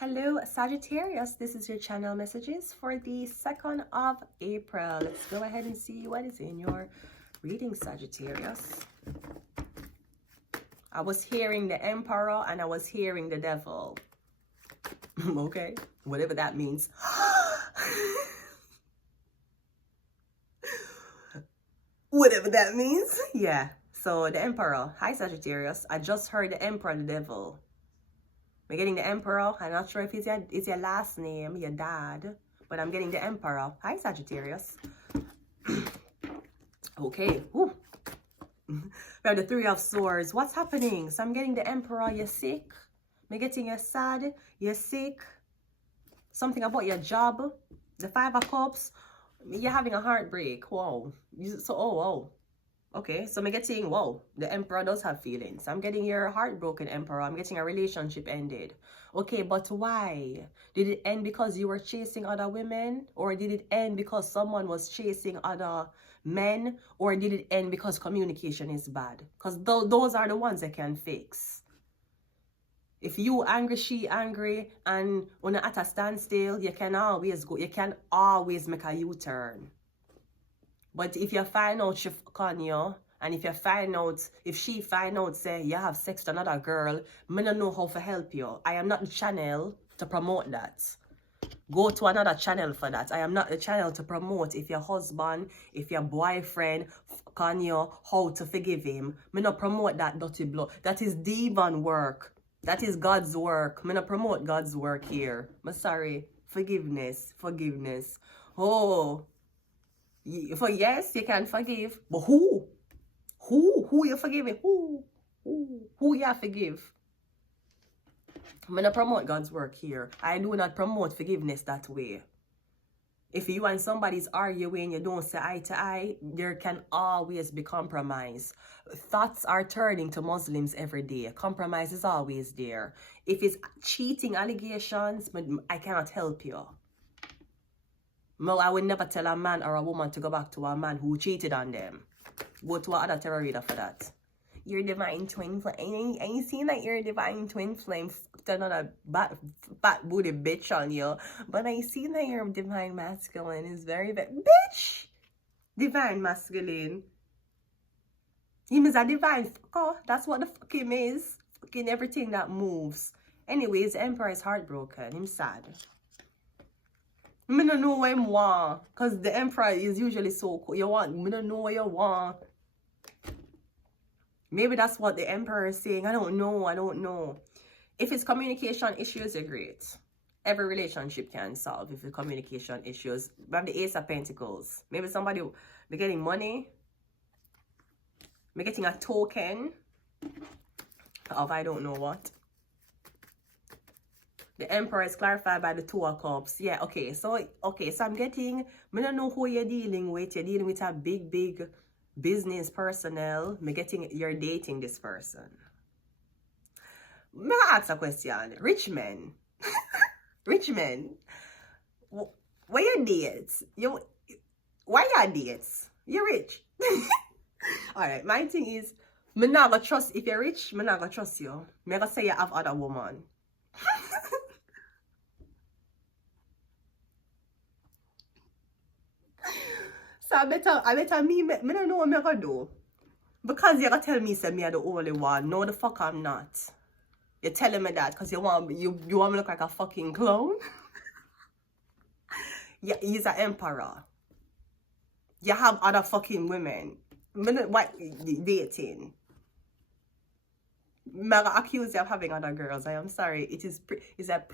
Hello, Sagittarius. This is your channel messages for the 2nd of April. Let's go ahead and see what is in your reading, Sagittarius. I was hearing the Emperor and I was hearing the Devil. Okay, whatever that means. Whatever that means. Yeah, so the Emperor. Hi, Sagittarius. I just heard the Emperor and the Devil. We're getting the Emperor. I'm not sure if it's your last name, your dad, but I'm getting the Emperor. Hi, Sagittarius. Okay. Woo. We have the Three of Swords. What's happening? So I'm getting the Emperor. You're sick. I'm getting you sad. You're sick. Something about your job. The Five of Cups. You're having a heartbreak. Whoa. Oh. Okay, so I'm getting, whoa, the Emperor does have feelings. I'm getting your heartbroken Emperor. I'm getting a relationship ended. Okay, but why? Did it end because you were chasing other women? Or did it end because someone was chasing other men? Or did it end because communication is bad? Because those are the ones that can fix. If you angry, she angry, and when you're at a standstill, you can always make a U-turn. But if you find out she con you, and if she find out, say, you have sex with another girl, I don't know how to help you. I am not the channel to promote that. Go to another channel for that. I am not the channel to promote if your husband, if your boyfriend con you, how to forgive him. I don't promote that dirty blood. That is demon work. That is God's work. I don't promote God's work here. I'm sorry. Forgiveness. Oh. Yes, you can forgive, but who you forgiving? Who you forgive? I'm gonna promote God's work here. I do not promote forgiveness that way. If you and somebody's arguing, you don't say eye to eye, there can always be compromise. Thoughts are turning to Muslims every day. Compromise is always there. If it's cheating allegations, I cannot help you. No, I would never tell a man or a woman to go back to a man who cheated on them. Go to another tarot reader for that. Your divine twin flame. I ain't seen that your divine twin flame fucked another fat booty bitch on you. But I seen that your divine masculine is very bad. Bitch! Divine masculine. Him is a divine fucker. That's what the fuck him is. Fucking everything that moves. Anyways, the Emperor is heartbroken. Him sad. I don't know what I want, because the Emperor is usually so cool. I don't know what you want. Maybe that's what the Emperor is saying. I don't know. If it's communication issues, you're great. Every relationship can solve if it's communication issues. We have the Ace of Pentacles. Maybe somebody be getting money. Be getting a token of I don't know what. The Emperor is clarified by the Two of Cups. Yeah, okay. So I'm getting, I don't know who you're dealing with. You're dealing with a big business personnel. I'm getting, you're dating this person. May I ask a question? Rich men. Rich men. Why you dates? Why you dates? You're rich. Alright, my thing is, I'm not gonna trust, if you're rich, I'm not gonna trust you. I'm gonna say you have other woman. So I better me don't know what I'm gonna do. Because you're gonna tell me say me are the only one. No, the fuck I'm not. You're telling me that because you want me to look like a fucking clown? Yeah, he's an emperor. You have other fucking women. What dating? I'm gonna accuse you of having other girls. I am sorry. It's a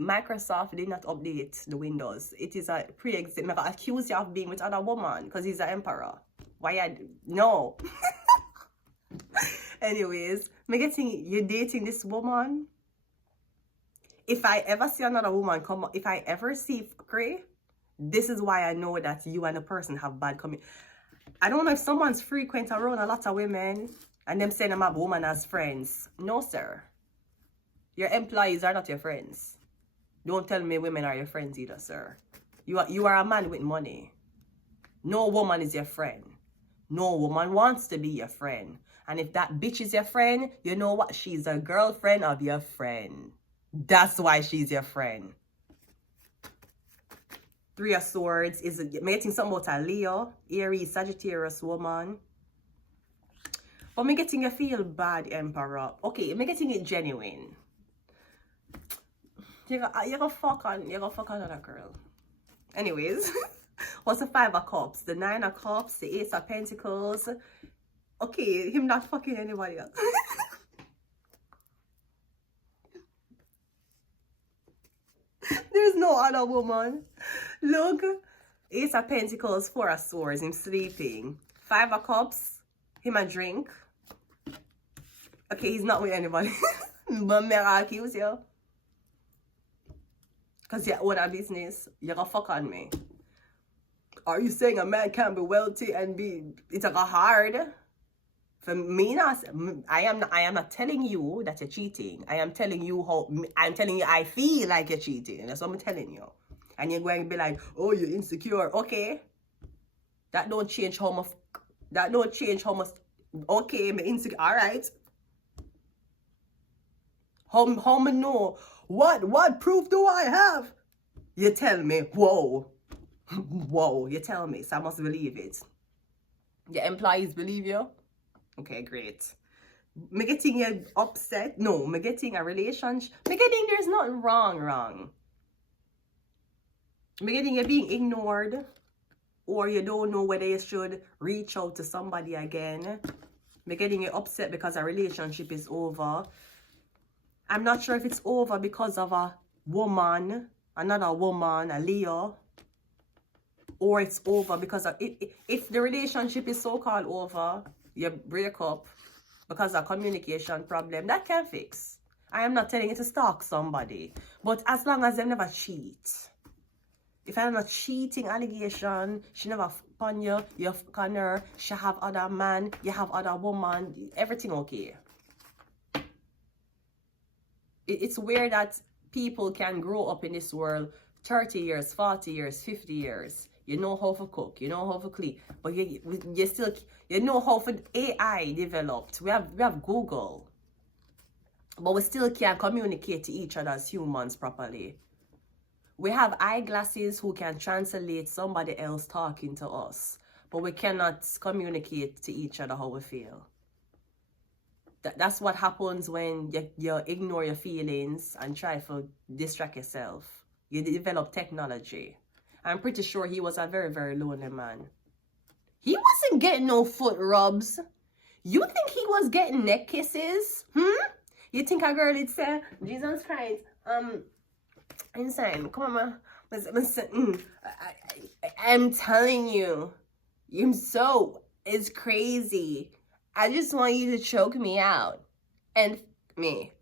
Microsoft did not update the Windows. It is a I'm gonna accuse you of being with other woman because he's an emperor. No. Anyways, I'm getting you're dating this woman. If I ever see another woman come up, if I ever see Gray, this is why I know that you and the person have bad communication. I don't know if someone's frequent around a lot of women and them saying them have women as friends. No, sir. Your employees are not your friends. Don't tell me women are your friends either, sir. You are a man with money. No woman is your friend. No woman wants to be your friend. And if that bitch is your friend, you know what? She's a girlfriend of your friend. That's why she's your friend. Three of Swords is making something about a Leo, Aries, Sagittarius woman. But me getting you feel bad, Emperor. Okay, me getting it genuine. You go fuck on another girl. Anyways, what's the Five of Cups? The Nine of Cups, the Ace of Pentacles. Okay, him not fucking anybody else. There's no other woman. Look, Ace of Pentacles, Four of Swords, him sleeping. Five of Cups, him a drink. Okay, he's not with anybody. But me accuse you. Because you own a business. You're gonna fuck on me. Are you saying a man can't be wealthy and it's like hard? For me, not, I am not telling you that you're cheating. I'm telling you I feel like you're cheating. That's what I'm telling you. And you're going to be like, oh, you're insecure. Okay. That don't change how much. Okay, I'm insecure. All right. How me know? What proof do I have? You tell me. Whoa. Whoa. You tell me. So I must believe it. Your employees believe you? Okay, great. Me getting you upset? No, me getting a relationship. Me getting there's nothing wrong. Me getting you being ignored. Or you don't know whether you should reach out to somebody again. Me getting you upset because a relationship is over. I'm not sure if it's over because of a woman, another woman, a Leo. Or it's over because of if the relationship is so-called over, you break up because of communication problem, that can fix. I am not telling you to stalk somebody. But as long as they never cheat. If I'm not cheating allegation, she never upon you, you fuck on her, she have other man, you have other woman, everything okay. It's weird that people can grow up in this world 30 years, 40 years, 50 years. You know how to cook, you know how to clean, but you still, you know how for AI developed. We have Google, but we still can't communicate to each other as humans properly. We have eyeglasses who can translate somebody else talking to us, but we cannot communicate to each other how we feel. That's what happens when you ignore your feelings and try to distract yourself. You develop technology. I'm pretty sure he was a very, very lonely man. He wasn't getting no foot rubs. You think he was getting neck kisses? You think a girl would say, Jesus Christ, insane, come on, man. I'm telling you, it's crazy. I just want you to choke me out. And me.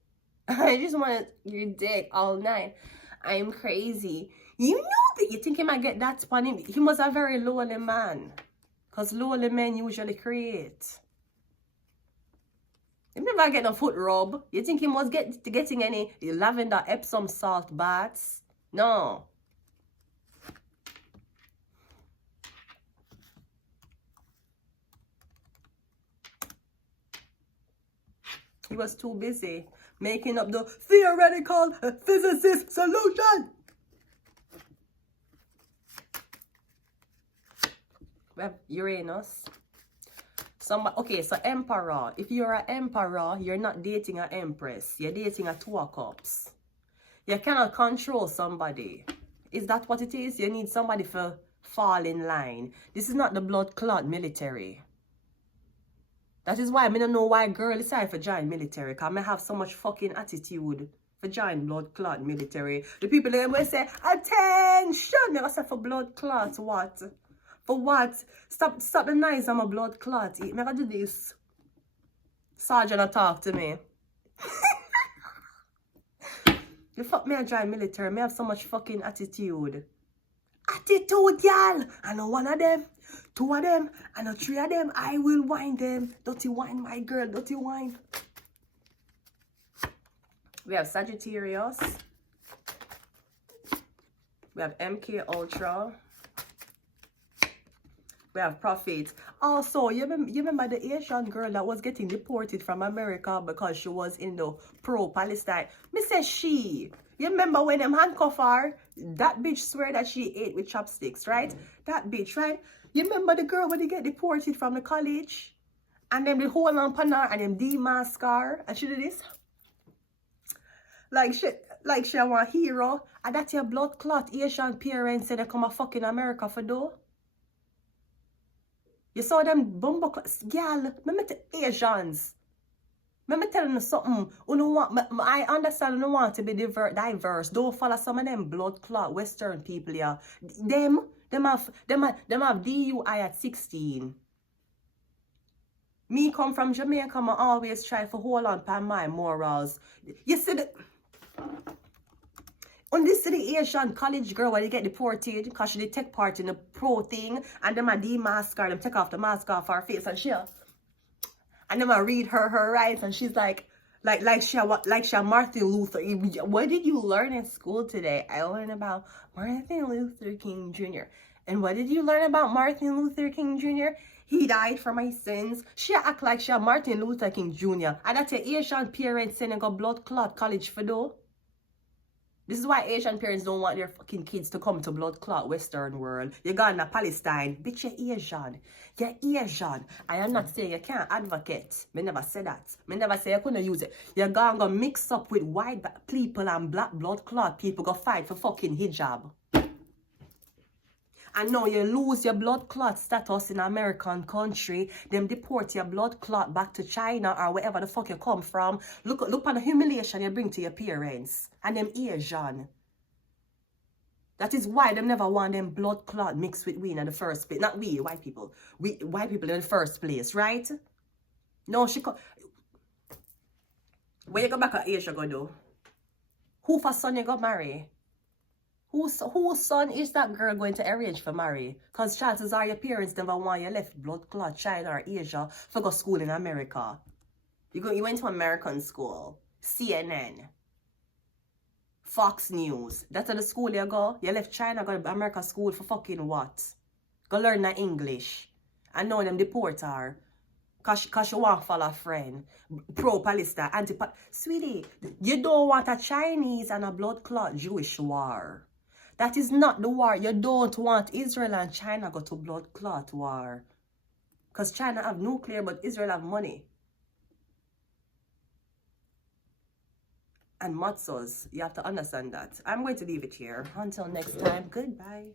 I just want your dick all night. I'm crazy. You know that you think he might get that funny. He was a very lonely man. Because lonely men usually create. He never get a foot rub. You think he must getting any lavender Epsom salt baths? No. He was too busy making up the theoretical physicist solution. We have Uranus. Okay, so Emperor. If you're an Emperor, you're not dating an Empress. You're dating a Two of Cups. You cannot control somebody. Is that what it is? You need somebody to fall in line. This is not the blood clot military. That is why I don't know why girl decide for join military. Because I have so much fucking attitude for join blood clot military. The people that will say, attention! They say for blood clot, what? For what? Stop the noise, I'm a blood clot. Me I do this. Sergeant talk to me. You fuck me I join military. Me have so much fucking attitude. Attitude, y'all! I know one of them. Two of them, and a three of them, I will wine them. Dirty wine, my girl, dirty wine. We have Sagittarius. We have MK Ultra. We have Prophet. Also, you remember the Asian girl that was getting deported from America because she was in the pro-Palestine? Me say she. You remember when them handcuff her? That bitch swear that she ate with chopsticks, right? That bitch, right? You remember the girl when they get deported from the college? And then they hold on upon her and them demask her. And she did this? Like she want hero. And that your blood clot Asian parents say they come a fucking America for do. You saw them bumbo girl, me Asians. Me telling you something. I understand you want to be diverse. Don't follow some of them blood clot Western people here. Them have DUI at 16. Me come from Jamaica, I always try to hold on to my morals. You see the on this the Asian college girl when they get deported because she did take part in the pro thing and them a demask her, them take off the mask off her face and she and them a read her rights and she's like she Martin Luther. What did you learn in school today? I learned about Martin Luther King Jr. And what did you learn about Martin Luther King Jr.? He died for my sins. She act like she Martin Luther King Jr. And that's your Asian parents saying they got blood clot college for though. This is why Asian parents don't want their fucking kids to come to blood clot Western world. You're going to Palestine. Bitch, you're Asian. You're Asian. I am not saying you can't advocate. Me never say that. Me never say you couldn't use it. You're going to mix up with white people and black blood clot people go fight for fucking hijab. And now you lose your blood clot status in American country. Them deport your blood clot back to China or wherever the fuck you come from. Look on the humiliation you bring to your parents. And them Asian. That is why them never want them blood clot mixed with we in the first place. Not we, white people. We white people in the first place, right? No, when you go back to Asia, go do? Who for son you got marry? Whose son is that girl going to arrange for marry? Because chances are your parents never want you left blood clot China or Asia for go school in America. You went to American school. CNN. Fox News. That's at the school you go. You left China, go to America school for fucking what? Go learn the English. And now them deport her. Cause you want to follow a friend. Pro-Palestine, Sweetie, you don't want a Chinese and a blood clot Jewish war. That is not the war. You don't want Israel and China go to blood clot war. Because China have nuclear, but Israel have money. And matzos. You have to understand that. I'm going to leave it here. Until next time, goodbye.